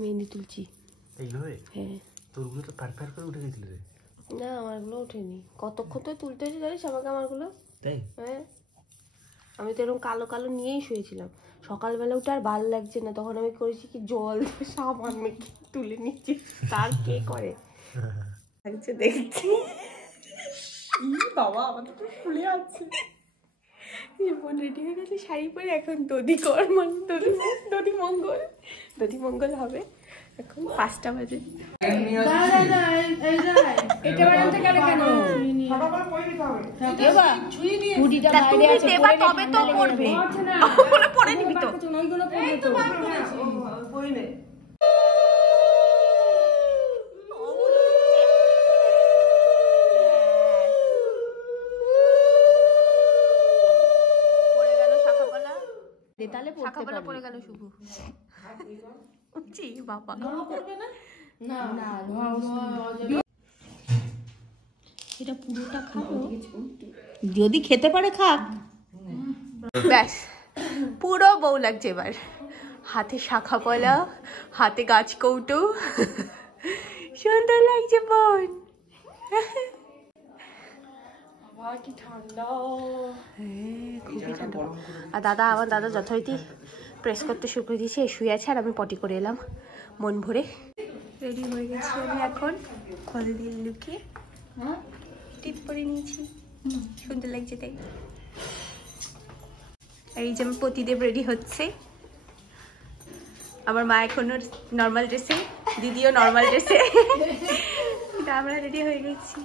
মেহেন্দি তুলছি। হ্যাঁ, তোরগুলো তো পার করে উঠে গেছিল রে। না, আমারগুলো ওঠেনি। কতক্ষণ তো তুলতে হয়েছে জানিস আমাকে আমারগুলো। তাই? হ্যাঁ, আমি তো এরকম কালো কালো নিয়েই শুয়েছিলাম। সকালবেলা উঠে আর ভালো লাগছে না, তখন আমি করেছি কি জল সাবান মেখে তুলে নিচ্ছি। তার কে করে লাগছে দেখছি। বাবা আমাদের তো ফুলে আছে। বোন রেডি হয়ে গেছে শাড়ি পরে, এখন দধি কর মানে দধি মঙ্গল হবে। এখন 5টা বাজে। তবে তো পড়বে, পড়ে নিবি তো। শাখাপালা পড়ে গেল শুভ। বাবা এটা পুরোটা খাবো, যদি খেতে পারে খাক। ব্যাস পুরো বউ লাগছে এবার। হাতে শাখাপালা, হাতে গাছ কৌটো, সুন্দর লাগছে বোন। কি ঠান্ডা, খুবই ঠান্ডা। আর আমার দাদা যথারীতি প্রেস করতে শুরু করে দিয়েছে, শুয়ে আছে আর আমি পটি করে এলাম মন ভরে। রেডি হয়ে গেছি আমি এখন, হলদির লুকে টিপ করে নিয়েছি, সুন্দর লাগছে তাই। আর এই যে আমার পতিদেব রেডি হচ্ছে, আমার মা এখনো নর্মাল ড্রেসে, দিদিও নর্মাল ড্রেসে, আমরা রেডি হয়ে গেছি।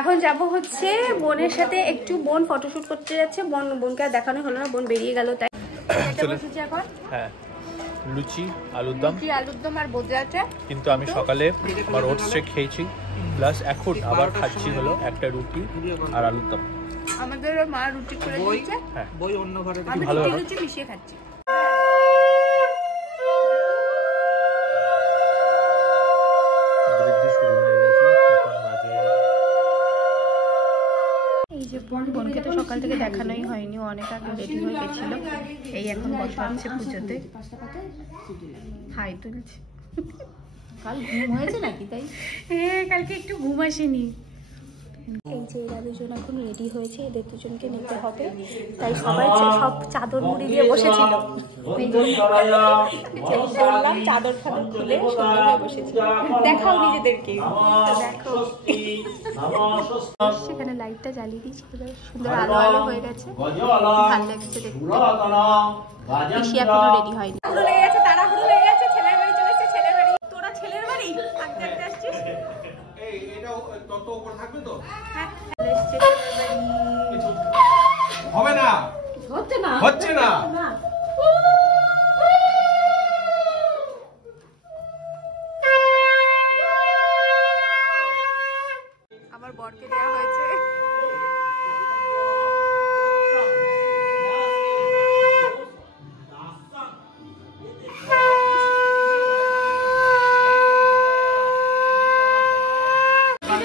এখন যাব হচ্ছে বোনের সাথে একটু, বোন ফটোশুট করতে যাচ্ছে। বোনকে আর দেখানো হলো না, বোন বেরিয়ে গেল তাই। এখন হ্যাঁ, লুচি আলুর দম আর বোঝাটা, কিন্তু আমি সকালে আমার ওটস শেক খেয়েছি, প্লাস এখন আবার খাচ্ছি হলো একটা রুটি আর আলুর দম। আমাদের মা রুটি করে দিয়েছে, হ্যাঁ বই অন্য ঘরে আমি লুচি মিশিয়ে খাচ্ছি। বৃদ্ধি শুরু হয়ে গেছে, এখন বাজে। এই যে বোনকে তো সকাল থেকে দেখানোই হয়নি, অনেক আগে রেডি হয়ে গেছিল। এই এখন বসা হচ্ছে পুজোতে, হাই তুলছে। কাল ঘুম হয়েছে নাকি তাই? হ্যাঁ, কালকে একটু ঘুম আসেনি। এই যে এরা দুজন এখন রেডি হয়েছে, এদের দুজনকে নিতে হবে, তাই সবাই সব চাদর মুড়ি দিয়ে বসেছিল। বললাম চাদর ফাদর খুলে সুন্দর হয়ে বসেছিল। দেখাও নিজেদেরকে, দেখো। সেখানে লাইটটা জ্বালিয়ে দিয়েছি, সুন্দর আলো আলো হয়ে গেছে, ভালো লাগছে দেখতে। বেশি এখনো রেডি হয়নি, হুড়ো লেগে গেছে, তাড়াহুড়ো লেগে গেছে। ছেলের বাড়ি চলে এসেছে, ছেলের বাড়ি। তোরা ছেলের বাড়ি থাকতে থাকতে আসছিস? হবে না, হচ্ছে না। আমার বরকে দেওয়া হয়েছে।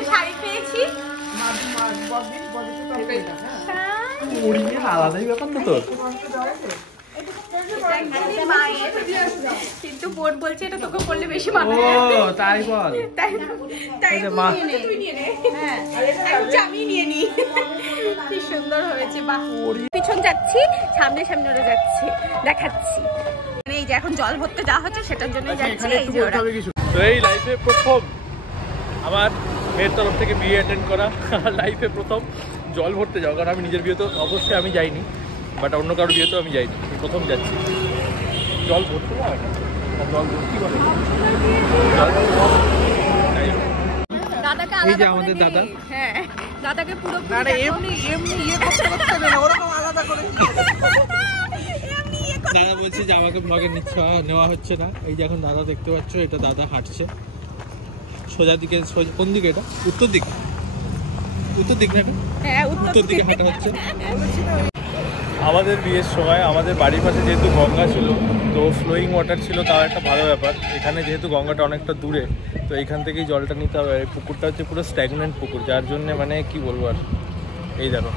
শাড়ি পেয়েছি, আলাদাই ব্যাপার তো তোর। কিন্তু বোন বলছে এটা তোকে পড়লে বেশি মানাবে। তাই বল, তাই তুই নিয়ে নে, আমি নিয়ে নি। কি সুন্দর হয়েছে, বাহ। পিছন যাচ্ছি, সামনে সামনে ওরা যাচ্ছে, দেখাচ্ছি। এই যে এখন জল ভরতে যাওয়া হচ্ছে, সেটার জন্য যাচ্ছি। এই যে ওরা, তো এই লাইফে প্রথম আমার মেয়ের তরফ থেকে বিয়ে অ্যাটেন্ড করা, লাইফে প্রথম জল ভরতে যাও, কারণ আমি নিজের বিয়ে তো অবশ্যই আমি যাইনি, বাট অন্য কারোর বিয়ে তো আমি যাইনি, প্রথম যাচ্ছি। জল ভরতে হয় না, জল ভর্তি করে দাদাকে এই যে আমাদের দাদা, হ্যাঁ দাদাকে পুরো এমনি এমনি ইয়ে করতে হবে না, ওরকম আলাদা করে। দাদা বলছে যে আমাকে ব্লগে নেওয়া হচ্ছে না। এই যে এখন দাদা দেখতে পাচ্ছ, এটা দাদা হাঁটছে সোজা দিকে। কোন দিকে এটা? উত্তর দিকে, উত্তর দিক না? হ্যাঁ, উত্তর দিকে হাঁটা হচ্ছে। আমাদের বিয়ের সময় আমাদের বাড়ির পাশে যেহেতু গঙ্গা ছিল, তো ফ্লোয়িং ওয়াটার ছিল, তাও একটা ভালো ব্যাপার। এখানে যেহেতু গঙ্গাটা অনেকটা দূরে, তো এইখান থেকেই জলটা নিতে হবে। এই পুকুরটা হচ্ছে পুরো স্ট্যাগনেন্ট পুকুর, যার জন্য মানে কি বলবো আর। এই দেখো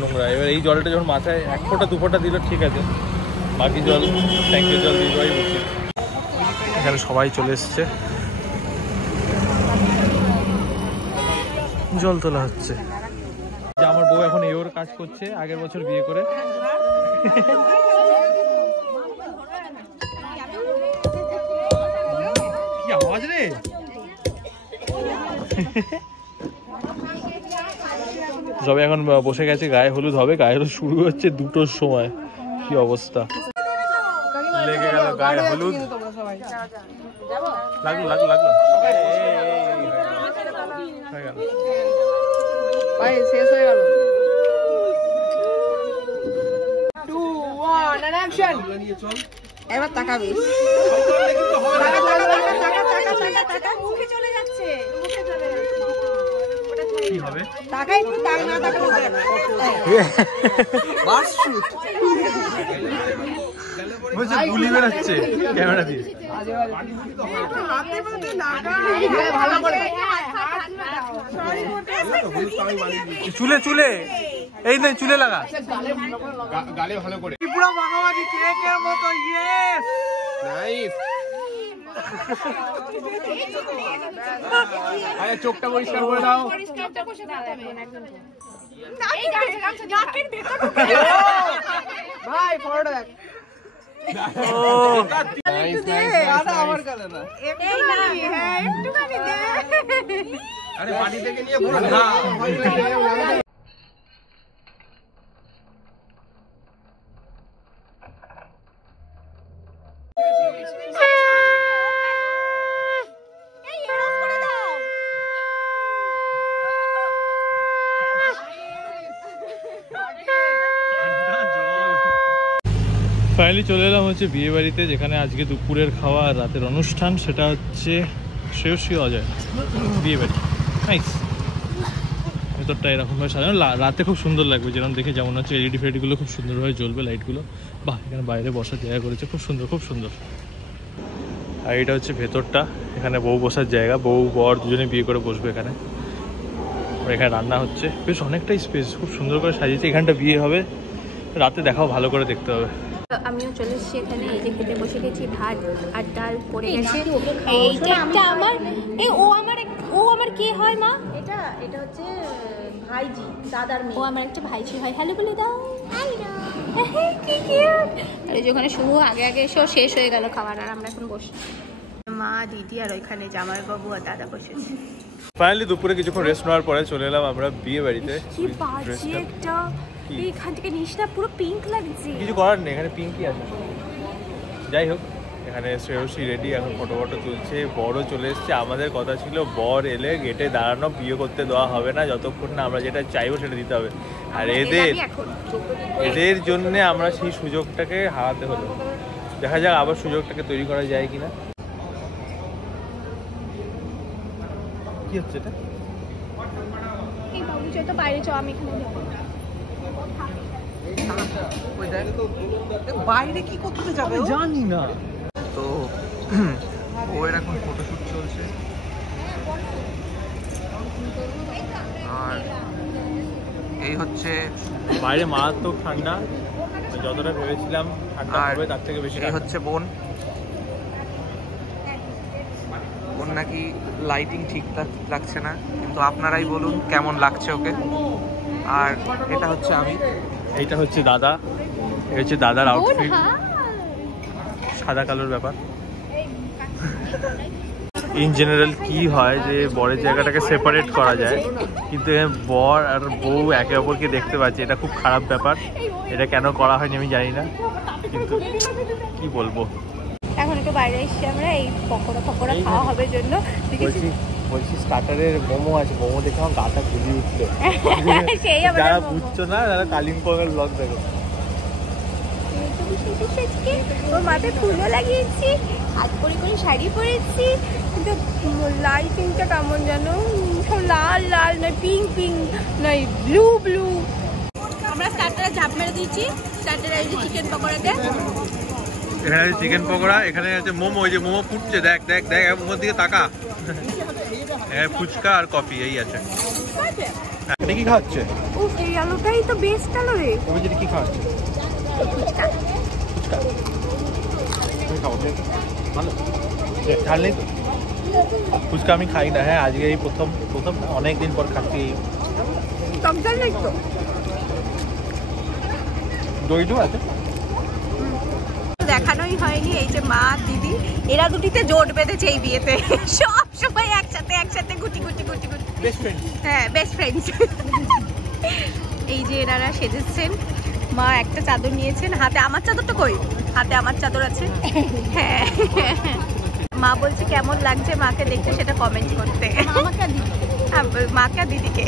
নোংরা। এবার এই জলটা যখন মাথায় 1 ফোঁটা 2 ফোঁটা দিল ঠিক আছে, বাকি জল ট্যাঙ্কের জল দিয়ে দেওয়াই উচিত। এখানে সবাই চলে এসছে, জল তোলা হচ্ছে। আমার বউ এখন এওর কাজ করছে, আগের বছর বিয়ে করে। কি আওয়াজ রে? সবাই এখন বসে গেছে, গায়ে হলুদ হবে। গায়ে হলুদ শুরু হচ্ছে 2টোর সময়। কি অবস্থা, লেগে গেল গায়ে হলুদ। লাগলো লাগলো লাগলো, শেষ হয়ে গেল। 2 1 and action। এবার তাকাবি, মুখে চলে যাচ্ছে, মুখে চলে যাচ্ছে। কি হবে? তাকাই একটু, তাক না তাকালে হবে না। বাস শুট বলছে গুলি বেরাচ্ছে ক্যামেরা দিয়ে। হাতে মধ্যে লাগা ভালো করে চুলে চুলে, এই নে চুলে লাগা, গালে ভালো করে পুরো মাখামাখি কেকের মতো। Yes, nice. আরে চোখটা পরিষ্কার করে দাও। পরিষ্কারটা বসে থাকতে হবে একদম। এই নাকের ভেতর ভাই ফটো দেখ। ও নাইস নাইস আমার কাছে না, এই না, হ্যাঁ একটুখানি দে। আরে বাড়ি থেকে নিয়ে পুরো না। ফাইনালি চলে এলাম হচ্ছে বিয়ে বাড়িতে, যেখানে আজকে দুপুরের খাওয়া আর রাতের অনুষ্ঠান। সেটা হচ্ছে শ্রেয়সী অজয় বিয়ে বাড়ি। নাইস, ভেতরটা এরকমভাবে সাজানো, রাতে খুব সুন্দর লাগবে। যেরকম দেখে যেমন হচ্ছে এলইডি ফেডিগুলো খুব সুন্দরভাবে জ্বলবে, লাইটগুলো। বাহ, এখানে বাইরে বসার জায়গা করেছে, খুব সুন্দর খুব সুন্দর। আর এটা হচ্ছে ভেতরটা, এখানে বউ বসার জায়গা, বউ বর দুজনে বিয়ে করে বসবে এখানে। এখানে রান্না হচ্ছে, বেশ অনেকটাই স্পেস, খুব সুন্দর করে সাজিয়েছে। এখানটা বিয়ে হবে, রাতে দেখাও ভালো করে দেখতে হবে। আমিও চলে এসেছি এখানে, এই যে খেতে বসে গেছি, ভাত আর ডাল পড়ে গেছে। এইটা একটা আমার, ও আমার কে হয় মা? এটা হচ্ছে ভাইজি, দাদার মেয়ে। ও আমার একটা ভাইজি হয়। হ্যালো বলে দাও। কি কিউট। আরে যেখানে শুরু আগে আগে এসে শেষ হয়ে গেল খাবার, আর আমরা এখন বসে। মা, দিদি আর ওইখানে জামাইবাবু আর দাদা বসেছে। ফাইনালি দুপুরে কিছুক্ষণ রেস্ট নেওয়ার পরে চলে এলাম আমরা বিয়ে বাড়িতে। কি বাজে একটা, এইখান থেকে নিস না, পুরো পিঙ্ক লাগছে। কিছু করার নেই, এখানে পিঙ্কই আছে। যাই হোক, এখানে শ্রেয়সী রেডি, এখন ফটো তুলছে। বরও চলে এসছে। আমাদের কথা ছিল বর এলে গেটে দাঁড়ানো, বিয়ে করতে দেওয়া হবে না যতক্ষণ না আমরা যেটা চাইবো সেটা দিতে হবে। আর এদের জন্যে আমরা সেই সুযোগটাকে হারাতে হলো। দেখা যাক আবার সুযোগটাকে তৈরি করা যায় কিনা। কি হচ্ছে এটা? এই বাবু চল তো বাইরে চ, আমি এখানে যাবো। বাইরে কি করতে যাবে? জানি না তো ওর এখন ফটোশুট চলছে, আর এই হচ্ছে বাইরে মারাত্মক ঠান্ডা, যতটা ভেবেছিলাম ঠান্ডা হবে তার থেকে বেশি। এই হচ্ছে বোন নাকি লাইটিং ঠিক লাগছে না, কিন্তু আপনারাই বলুন কেমন লাগছে ওকে। আর এটা হচ্ছে আমি, এইটা হচ্ছে দাদা, এই হচ্ছে দাদার আউটফিট, সাদা কালোর ব্যাপার। ইন জেনারেল কি হয় যে বরের জায়গাটাকে সেপারেট করা যায়, কিন্তু বর আর বউ একে অপরকে দেখতে পাচ্ছে, এটা খুব খারাপ ব্যাপার। এটা কেন করা হয়নি আমি জানি না, কিন্তু কি বলবো। এখন একটু বাইরে এসেছি আমরা, এই পকোড়া খাওয়া হবে জন্য। বলছি স্টার্টারের মোমো আছে, মোমো দেখে আমার গাটা খুবই উঠলো। সেই যারা বুঝছো না, যারা কালিম্পংয়ের ব্লগ দেখো। ওর মাথায় ফুলও লাগিয়েছি, হাত করে শাড়ি পরেছি, কিন্তু লাইটিংটা কেমন যেন সব লাল লাল, নয় পিঙ্ক পিঙ্ক, নয় ব্লু ব্লু। আমরা স্টার্টারে ঝাঁপ মেরে দিয়েছি। স্টার্টারে এই যে চিকেন পকোড়াতে, এখানে আছে চিকেন পকোড়া, এখানে আছে মোমো, ওই যে মোমো ফুটছে, দেখ দেখ দেখ, মোমোর দিকে তাকা। হ্যাঁ, ফুচকা আর কফি এই আছে। এটা কি খাচ্ছে? ও এই আলুটাই তো বেস্ট আলু রে। তুমি যেটা কি খাচ্ছে? ফুচকা। ফুচকা ভালো ঝাল নেই তো? ফুচকা আমি খাই না। হ্যাঁ, আজকে এই প্রথম অনেক দিন পর খাচ্ছি। টক ঝাল নেই তো? দইটু আছে। দেখানোই হয়নি, এই যে মা দিদি এরা দুটিতে জোট বেঁধেছে এই বিয়েতে, সব সময় একসাথে গুটি গুটি গুটি গুটি। Best friend. হ্যাঁ, বেস্ট ফ্রেন্ডস। এই যে এনারা সেজেছেন, মা একটা চাদর নিয়েছেন হাতে। আমার চাদর তো কই? হাতে আমার চাদর আছে। হ্যাঁ, মা বলছে কেমন লাগছে মাকে দেখতে সেটা কমেন্ট করতে। মাকে আর দিদিকে।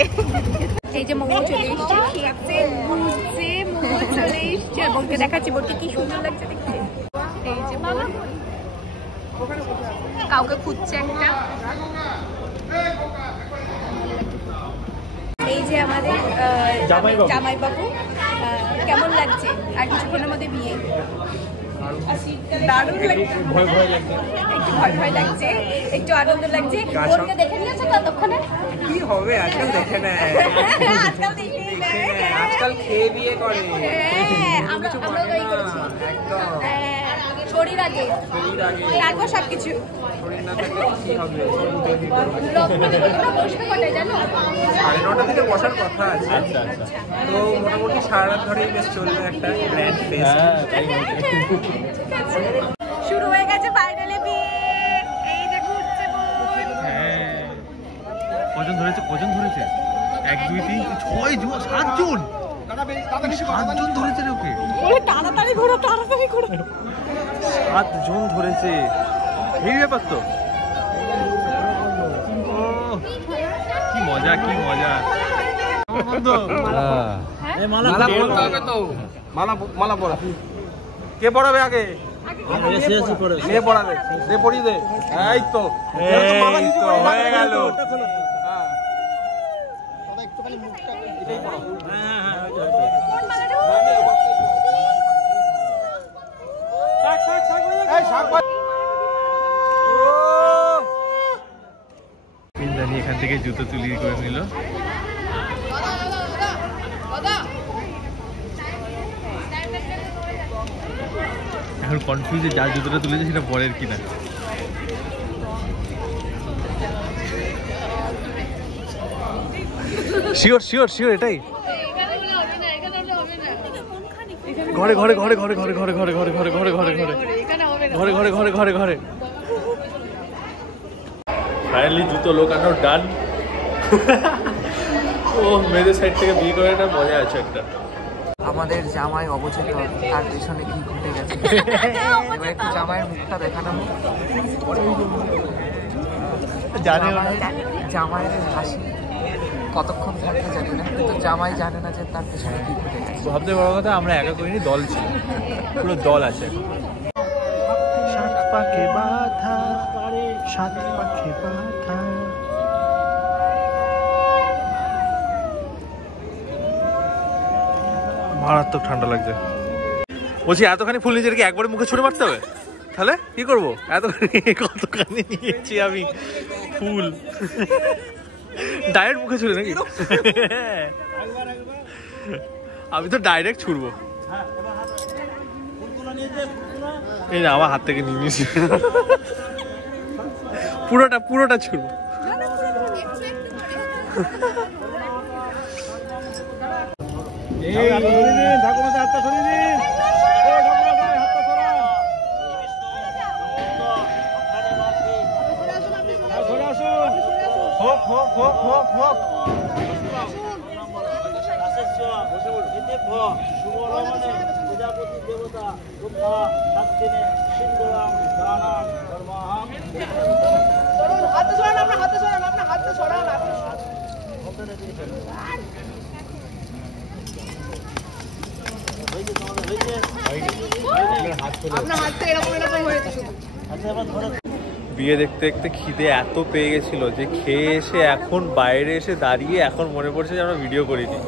এই যে মোমো চলে এসছে, খেতে বুঝছে মোমো চলে এসছে। বোনকে দেখাচ্ছি, বোনকে কি সুন্দর লাগছে দেখতে। এই যে বোন কাউকে খুঁজছে একটা। এই যে আমাদের জামাইবাবু, কেমন লাগছে? আর কিছুক্ষণের মধ্যে বিয়ে। দারুণ লাগছে, একটু ভয় লাগছে, একটু আনন্দ লাগছে। বোনকে দেখে নিয়েছো ততক্ষণে? কি হবে আজকাল দেখে নেয়, আজকাল দেখি আজকাল খেয়ে বিয়ে করে। আমরা এই করেছি একদম শরীর আগে, তারপর সবকিছু। শরীর না থাকলে কি হবে? বসবে কটায় জানো? 9:30 থেকে বসার কথা আছে। আচ্ছা আচ্ছা। তো মোটামুটি সারা রাত ধরেই বেশ চলবে একটা গ্র্যান্ড ফেস্ট। শুরু হয়ে গেছে ফাইনালি বিয়ে। এই যে ঘুরছে বোন। হ্যাঁ, কজন ধরেছে? 1 2 3 6 7 জন। 7 জন ধরেছে রে ওকে। ওরে তাড়াতাড়ি ঘোরো, তাড়াতাড়ি ঘোরো। 7 জন ধরেছে। এই ব্যাপার তো। কি মজা, কি মজা। মালা পড়তে হবে তো। মালা পড়া। কে পড়াবে আগে? মেয়ে পড়াবে। দে পড়িয়ে দে। এই তো হয়ে গেল। ইন্দ্রাণী এখান থেকে জুতো চুরি করে নিল। এখন কনফিউজে যার জুতোটা তুলেছে সেটা বরের কিনা। শিওর শিওর শিওর এটাই। ঘরে ঘরে ঘরে ঘরে ঘরে ঘরে ঘরে ঘরে ঘরে ঘরে ঘরে ঘরে ঘরে ঘরে ঘরে ঘরে ঘরে। ফাইনালি জুতো লোকানো ডান। ও মেয়েদের সাইড থেকে বিয়ে করে একটা মজা আছে একটা। আমাদের জামাই অবচেতন, তার পেছনে কি ঘটে গেছে এবার একটু জামাইয়ের মুখটা দেখানো। জামাইয়ের হাসি কতক্ষণ থাকবে জানি না, কিন্তু জামাই জানে না যে তার পেছনে কি ঘটে গেছে। সবচেয়ে বড় কথা, আমরা একা করিনি, দল ছিল, পুরো দল আছে। সাত পাখে বাঁধা, সাত পাখে বাঁধা। মারাত্মক ঠান্ডা লাগছে। বলছি এতখানি ফুল নিজের কি একবারে মুখে ছুঁড়ে মারতে হবে? তাহলে কি করবো? কতখানি নিয়েছি আমি ফুল, ডাইরেক্ট মুখে ছুঁড়ে নাকি? আমি তো ডাইরেক্ট ছুড়বো। এই না, আমার হাত থেকে নিয়ে নিয়েছি। পুরোটা ছুড়বো। বিয়ে দেখতে দেখতে খিদে এত পেয়ে গেছিল যে খেয়ে এসে এখন বাইরে এসে দাঁড়িয়ে এখন মনে পড়ছে যে আমরা ভিডিও করিনি,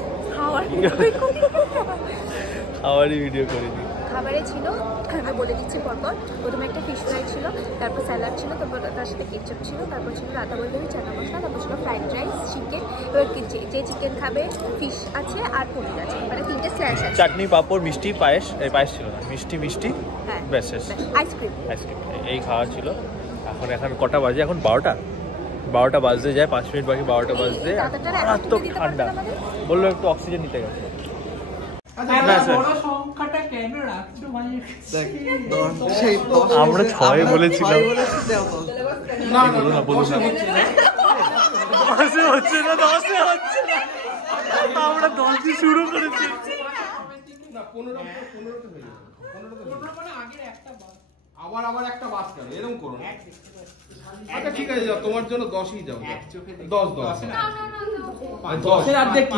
খাওয়ারই ভিডিও করিনি। খাবারে ছিল, আমি বলে দিচ্ছি পরপর। প্রথমে একটা ফিশ ফ্রাই ছিল, তারপর স্যালাড ছিল, তারপর তার সাথে কেচাপ ছিল, তারপর ছিল রাধা বল্লভী চানা মশলা, তারপর ছিল ফ্রাইড রাইস, চিকেন। এবার যে চিকেন খাবে ফিশ আছে আর পনির আছে, মানে 3টে স্ল্যাশ আছে। চাটনি, পাঁপড়, মিষ্টি, পায়েস। এই পায়েস ছিল না, মিষ্টি হ্যাঁ, ব্যাস শেষ। আইসক্রিম। এই খাওয়া ছিল। এখন কটা বাজে? এখন 12টা বাজতে যায়, 5 মিনিট বাকি 12টা বাজতে। মারাত্মক ঠান্ডা। বললো একটু অক্সিজেন নিতে গেছে। আমরা 6 বলেছিলাম। বলুন না। 10 হচ্ছে না। আমরা 10 শুরু করেছি। আবার একটা বাস কেন এরকম করো না। আচ্ছা ঠিক আছে, যাও, তোমার জন্য 10ই যাও। 10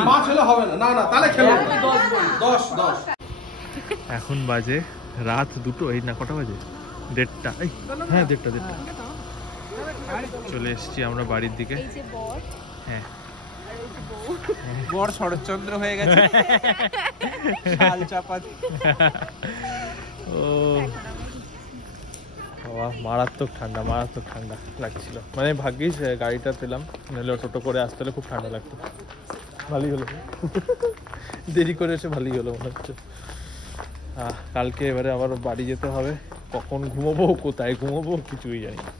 5 হলে হবে না। না তাহলে খেলো 10। এখন বাজে রাত 2টো। এই না, কটা বাজে? 1:30। হ্যাঁ 1:30। চলে এসেছি আমরা বাড়ির দিকে। হ্যাঁ, বর শরৎচন্দ্র হয়ে গেছে। শাল চাপা। ও বাবা, মারাত্মক ঠান্ডা লাগছিল। মানে ভাগ্যিস গাড়িটা পেলাম, নাহলে টোটো করে আসতে হলে খুব ঠান্ডা লাগতো। ভালোই হলো, দেরি করে এসে ভালোই হলো মনে হচ্ছে। কালকে এবারে আবার বাড়ি যেতে হবে। কখন ঘুমোবো, কোথায় ঘুমোবো কিছুই জানি না।